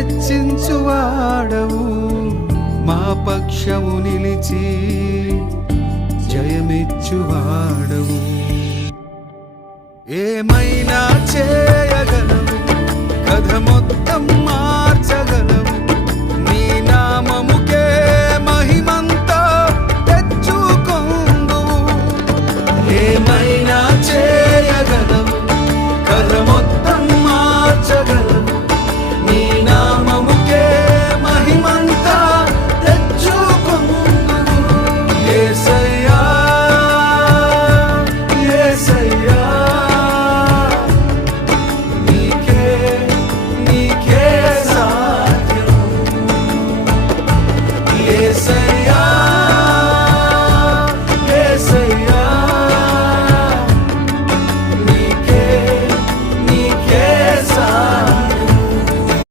హెచ్చించువాడవు మా పక్షము నిలిచి జయమిచ్చువాడవు. ఏమైనా చే ఏసయ్యా